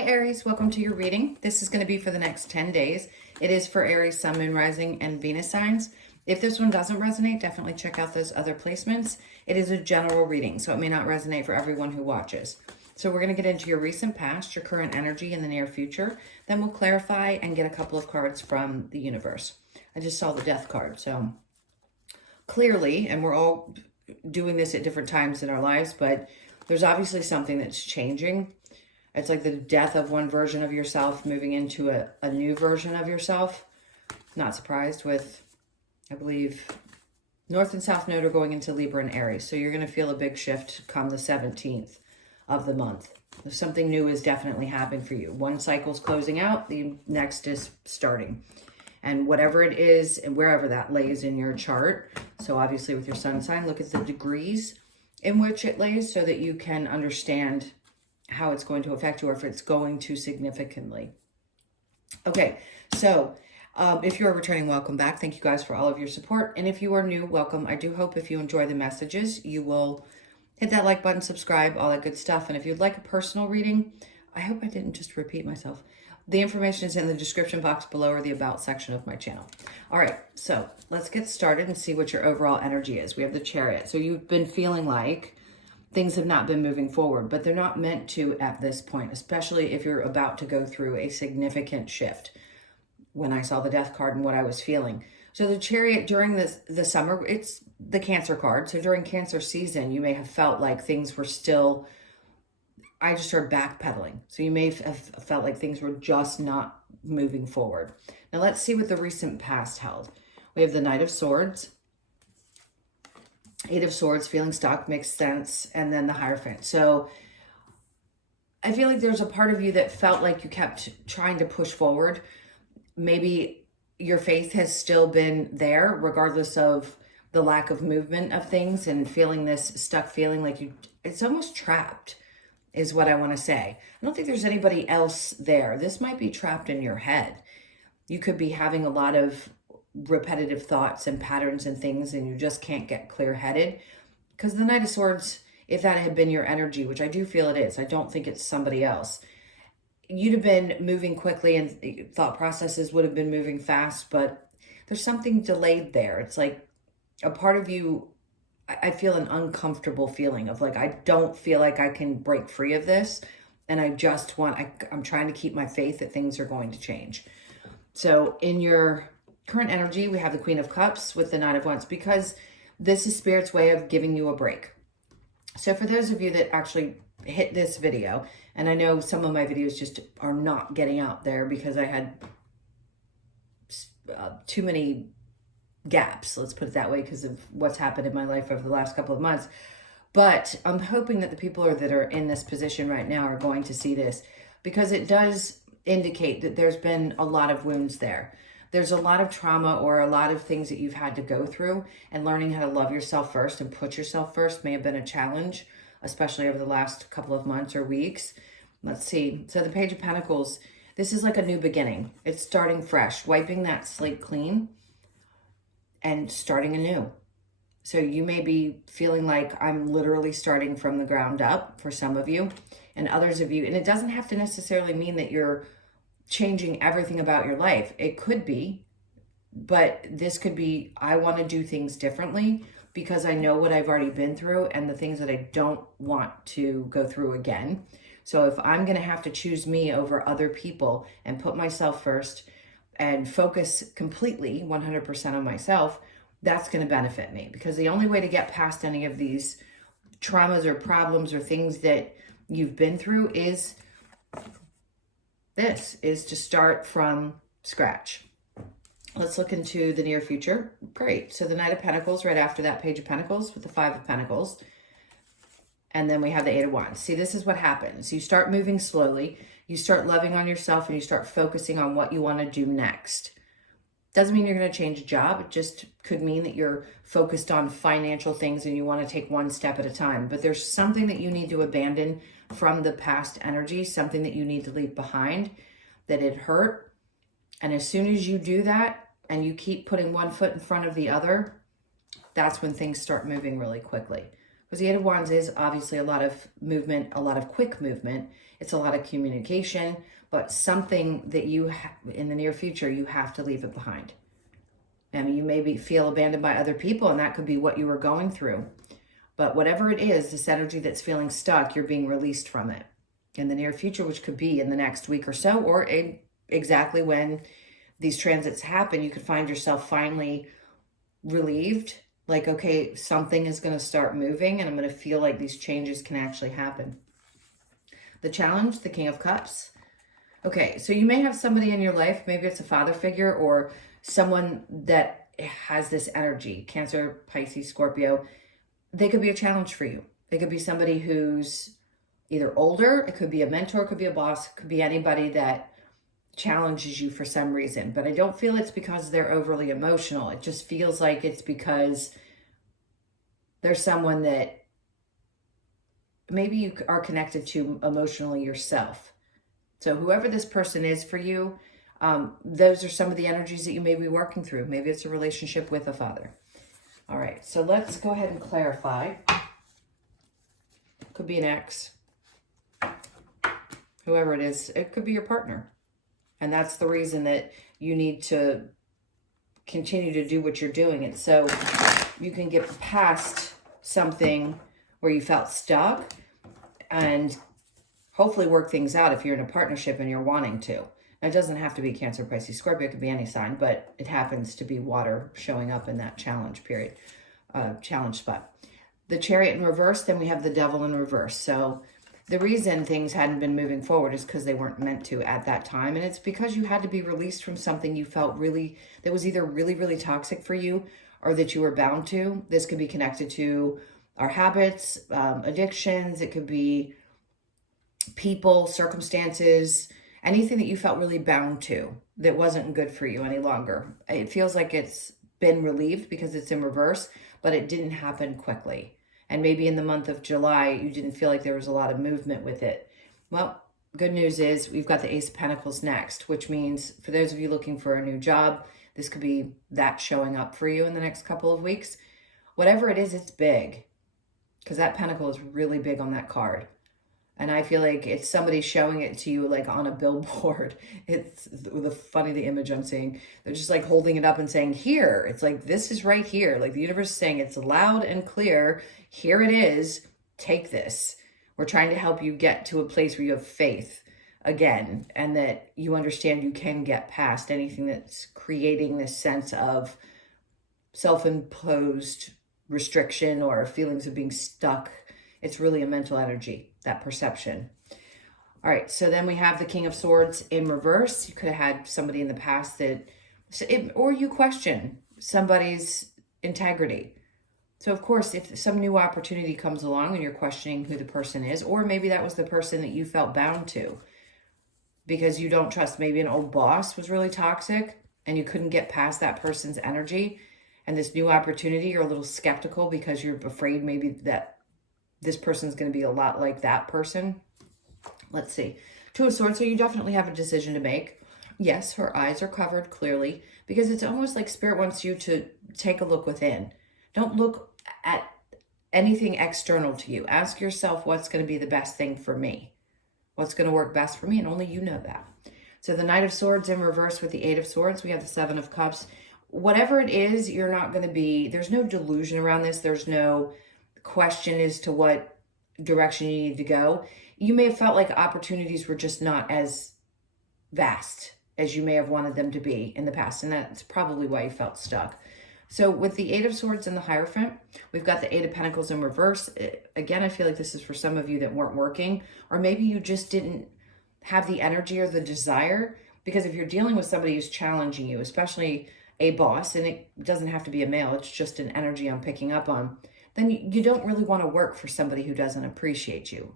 Hi Aries, welcome to your reading. This is going to be for the next 10 days. It is for Aries, Sun, Moon, Rising, and Venus signs. If this one doesn't resonate, definitely check out those other placements. It is a general reading, so it may not resonate for everyone who watches. So we're going to get into your recent past, your current energy, and the near future. Then we'll clarify and get a couple of cards from the universe. I just saw the Death card, so clearly, and we're all doing this at different times in our lives, but there's obviously something that's changing. It's like the death of one version of yourself moving into a new version of yourself. Not surprised with, I believe, North and South Node are going into Libra and Aries. So you're going to feel a big shift come the 17th of the month. Something new is definitely happening for you. One cycle's closing out, the next is starting. And whatever it is, and wherever that lays in your chart. So obviously with your sun sign, look at the degrees in which it lays so that you can understand how it's going to affect you or if it's going to significantly. Okay, so if you're returning, welcome back. Thank you guys for all of your support. And if you are new, welcome. I do hope if you enjoy the messages, you will hit that like button, subscribe, all that good stuff. And if you'd like a personal reading, I hope I didn't just repeat myself. The information is in the description box below or the about section of my channel. All right, so let's get started and see what your overall energy is. We have the Chariot. So you've been feeling like things have not been moving forward, but they're not meant to at this point, especially if you're about to go through a significant shift. When I saw the Death card and what I was feeling. So the Chariot during the summer, it's the Cancer card. So during Cancer season, you may have felt like things were still, I just heard backpedaling. So you may have felt like things were just not moving forward. Now let's see what the recent past held. We have the Knight of Swords, Eight of Swords, feeling stuck, makes sense, and then the Hierophant. So I feel like there's a part of you that felt like you kept trying to push forward. Maybe your faith has still been there, regardless of the lack of movement of things, and feeling this stuck feeling like it's almost trapped is what I want to say. I don't think there's anybody else there. This might be trapped in your head. You could be having a lot of repetitive thoughts and patterns and things, and you just can't get clear-headed. Because the Knight of Swords, if that had been your energy, which I do feel it is, I don't think it's somebody else, you'd have been moving quickly and thought processes would have been moving fast, but there's something delayed there. It's like a part of you, I feel an uncomfortable feeling of like, I don't feel like I can break free of this. And I just I'm trying to keep my faith that things are going to change. So in your current energy, we have the Queen of Cups with the Knight of Wands, because this is Spirit's way of giving you a break. So for those of you that actually hit this video, and I know some of my videos just are not getting out there because I had too many gaps, let's put it that way, because of what's happened in my life over the last couple of months. But I'm hoping that the people that are in this position right now are going to see this, because it does indicate that there's been a lot of wounds there. There's a lot of trauma or a lot of things that you've had to go through, and learning how to love yourself first and put yourself first may have been a challenge, especially over the last couple of months or weeks. Let's see. So the Page of Pentacles, this is like a new beginning. It's starting fresh, wiping that slate clean and starting anew. So you may be feeling like I'm literally starting from the ground up for some of you, and others of you. And it doesn't have to necessarily mean that you're changing everything about your life. It could be, but this could be, I want to do things differently because I know what I've already been through and the things that I don't want to go through again. So if I'm going to have to choose me over other people and put myself first and focus completely 100% on myself, that's going to benefit me, because the only way to get past any of these traumas or problems or things that you've been through is to start from scratch. Let's look into the near future. Great. So the Knight of Pentacles right after that Page of Pentacles with the Five of Pentacles. And then we have the Eight of Wands. See, this is what happens. You start moving slowly. You start loving on yourself and you start focusing on what you want to do next. Doesn't mean you're going to change a job. It just could mean that you're focused on financial things and you want to take one step at a time. But there's something that you need to abandon from the past energy, something that you need to leave behind, that it hurt. And as soon as you do that and you keep putting one foot in front of the other, that's when things start moving really quickly. Because the Eight of Wands is obviously a lot of movement, a lot of quick movement. It's a lot of communication, but something that you, in the near future, you have to leave it behind. I mean, you maybe feel abandoned by other people, and that could be what you were going through. But whatever it is, this energy that's feeling stuck, you're being released from it in the near future, which could be in the next week or so, or exactly when these transits happen, you could find yourself finally relieved. Like, okay, something is going to start moving and I'm going to feel like these changes can actually happen. The challenge, the King of Cups. Okay, so you may have somebody in your life, maybe it's a father figure or someone that has this energy, Cancer, Pisces, Scorpio. They could be a challenge for you. They could be somebody who's either older, it could be a mentor, it could be a boss, it could be anybody that challenges you for some reason. But I don't feel it's because they're overly emotional. It just feels like it's because there's someone that maybe you are connected to emotionally yourself. So whoever this person is for you, those are some of the energies that you may be working through. Maybe it's a relationship with a father. All right, so let's go ahead and clarify. Could be an ex. Whoever it is, it could be your partner. And that's the reason that you need to continue to do what you're doing. And so you can get past something where you felt stuck and hopefully work things out if you're in a partnership and you're wanting to. Now, it doesn't have to be Cancer, Pisces, Scorpio. It could be any sign, but it happens to be water showing up in that challenge period, challenge spot. The Chariot in reverse, then we have the Devil in reverse. So the reason things hadn't been moving forward is because they weren't meant to at that time. And it's because you had to be released from something you felt that was either really, really toxic for you or that you were bound to. This could be connected to our habits, addictions. It could be people, circumstances, anything that you felt really bound to that wasn't good for you any longer. It feels like it's been relieved because it's in reverse, but it didn't happen quickly. And maybe in the month of July, you didn't feel like there was a lot of movement with it. Well, good news is we've got the Ace of Pentacles next, which means for those of you looking for a new job, this could be that showing up for you in the next couple of weeks. Whatever it is, it's big because that pentacle is really big on that card. And I feel like it's somebody showing it to you like on a billboard. It's the image I'm seeing. They're just like holding it up and saying, here. It's like, this is right here. Like the universe is saying it's loud and clear. Here it is. Take this. We're trying to help you get to a place where you have faith again and that you understand you can get past anything that's creating this sense of self-imposed restriction or feelings of being stuck. It's really a mental energy, that perception. All right, so then we have the King of Swords in reverse. You could have had somebody in the past or you question somebody's integrity. So of course, if some new opportunity comes along and you're questioning who the person is, or maybe that was the person that you felt bound to because you don't trust, maybe an old boss was really toxic and you couldn't get past that person's energy, and this new opportunity, you're a little skeptical because you're afraid maybe that this person's going to be a lot like that person. Let's see. Two of Swords, so you definitely have a decision to make. Yes, her eyes are covered clearly because it's almost like Spirit wants you to take a look within. Don't look at anything external to you. Ask yourself what's going to be the best thing for me. What's going to work best for me, and only you know that. So the Knight of Swords in reverse with the Eight of Swords. We have the Seven of Cups. Whatever it is, you're not going to be, there's no delusion around this. There's no question as to what direction you need to go. You may have felt like opportunities were just not as vast as you may have wanted them to be in the past, and that's probably why you felt stuck. So with the Eight of Swords and the Hierophant, we've got the Eight of Pentacles in reverse. Again, I feel like this is for some of you that weren't working, or maybe you just didn't have the energy or the desire, because if you're dealing with somebody who's challenging you, especially a boss, and it doesn't have to be a male, it's just an energy I'm picking up on, then you don't really want to work for somebody who doesn't appreciate you,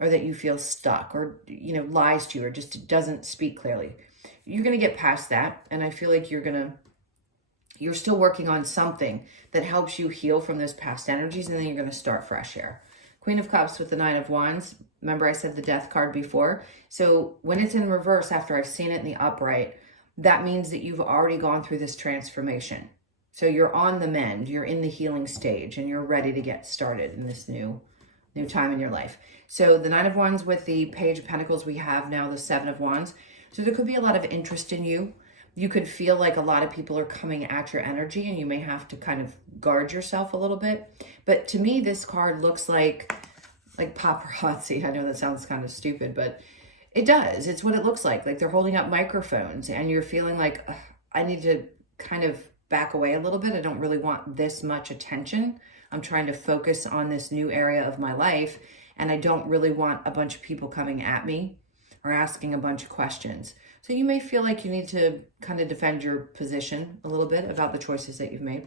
or that you feel stuck, or lies to you, or just doesn't speak clearly. You're going to get past that, and I feel like you're still working on something that helps you heal from those past energies, and then you're going to start fresh here. Queen of Cups with the Nine of Wands. Remember I said the Death card before? So when it's in reverse after I've seen it in the upright, that means that you've already gone through this transformation. So you're on the mend, you're in the healing stage, and you're ready to get started in this new time in your life. So the Nine of Wands with the Page of Pentacles, we have now the Seven of Wands. So there could be a lot of interest in you. You could feel like a lot of people are coming at your energy, and you may have to kind of guard yourself a little bit. But to me, this card looks like paparazzi. I know that sounds kind of stupid, but it does. It's what it looks like. Like they're holding up microphones, and you're feeling like, I need to kind of back away a little bit. I don't really want this much attention. I'm trying to focus on this new area of my life, and I don't really want a bunch of people coming at me or asking a bunch of questions. So you may feel like you need to kind of defend your position a little bit about the choices that you've made.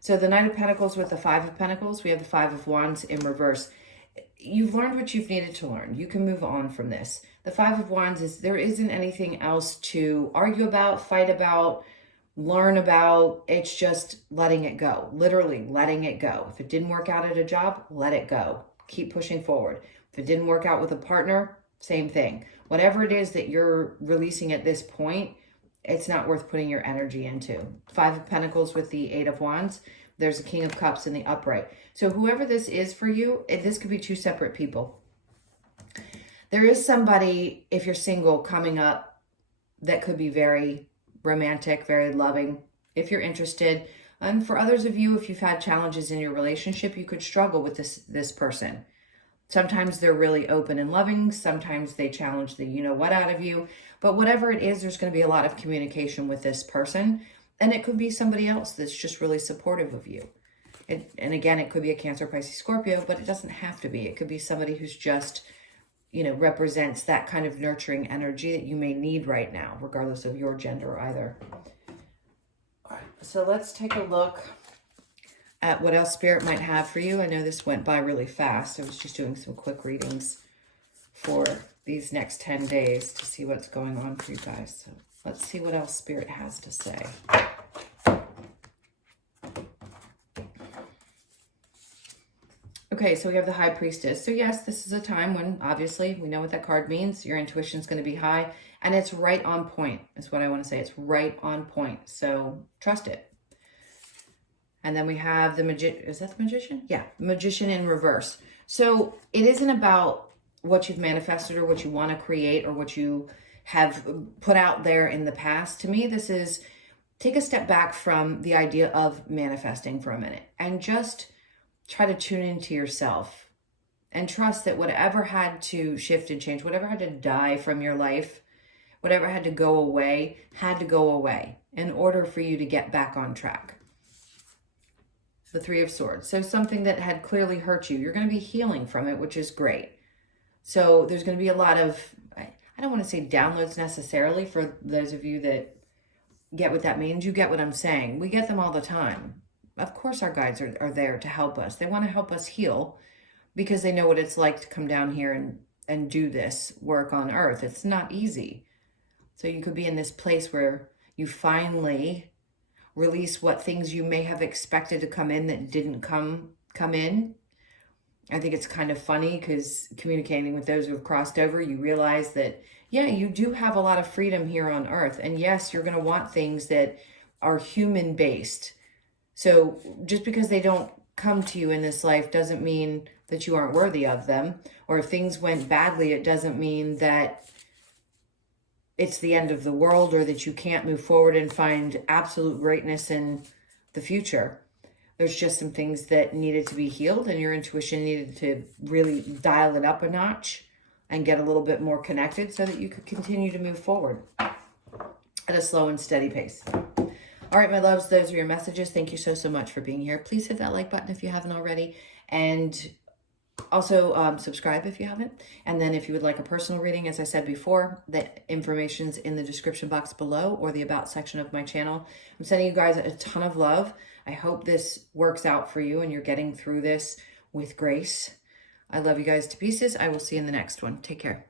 So the Knight of Pentacles with the Five of Pentacles, we have the Five of Wands in reverse. You've learned what you've needed to learn. You can move on from this. The Five of Wands is there isn't anything else to argue about, fight about, learn about. It's just letting it go, literally letting it go. If it didn't work out at a job, let it go. Keep pushing forward. If it didn't work out with a partner, same thing. Whatever it is that you're releasing at this point, it's not worth putting your energy into. Five of Pentacles with the Eight of Wands. There's a King of Cups in the upright. So whoever this is for you, this could be two separate people. There is somebody, if you're single, coming up that could be very romantic, very loving, if you're interested. And for others of you, if you've had challenges in your relationship, you could struggle with this person. Sometimes they're really open and loving. Sometimes they challenge the you-know-what out of you. But whatever it is, there's going to be a lot of communication with this person. And it could be somebody else that's just really supportive of you. And again, it could be a Cancer, Pisces, Scorpio, but it doesn't have to be. It could be somebody who's just, represents that kind of nurturing energy that you may need right now, regardless of your gender either. All right, so let's take a look at what else Spirit might have for you. I know this went by really fast. I was just doing some quick readings for these next 10 days to see what's going on for you guys. So let's see what else Spirit has to say. Okay, so we have the High Priestess. So yes, this is a time when, obviously, we know what that card means. Your intuition is going to be high, and it's right on point, is what I want to say. It's right on point, so trust it. And then we have the is that the Magician? Yeah, Magician in reverse. So it isn't about what you've manifested or what you want to create or what you have put out there in the past. To me, this is take a step back from the idea of manifesting for a minute and just try to tune into yourself and trust that whatever had to shift and change, whatever had to die from your life, whatever had to go away in order for you to get back on track. The Three of Swords. So something that had clearly hurt you, you're going to be healing from it, which is great. So there's going to be a lot of, I don't want to say downloads necessarily for those of you that get what that means. You get what I'm saying. We get them all the time. Of course our guides are there to help us. They want to help us heal because they know what it's like to come down here and do this work on earth. It's not easy. So you could be in this place where you finally release what things you may have expected to come in that didn't come in. I think it's kind of funny because communicating with those who have crossed over, you realize that, yeah, you do have a lot of freedom here on earth. And yes, you're going to want things that are human-based. So just because they don't come to you in this life doesn't mean that you aren't worthy of them. Or if things went badly, it doesn't mean that it's the end of the world or that you can't move forward and find absolute greatness in the future. There's just some things that needed to be healed, and your intuition needed to really dial it up a notch and get a little bit more connected so that you could continue to move forward at a slow and steady pace. All right, my loves, those are your messages. Thank you so much for being here. Please hit that like button if you haven't already. And also subscribe if you haven't. And then if you would like a personal reading, as I said before, the information's in the description box below or the about section of my channel. I'm sending you guys a ton of love. I hope this works out for you and you're getting through this with grace. I love you guys to pieces. I will see you in the next one. Take care.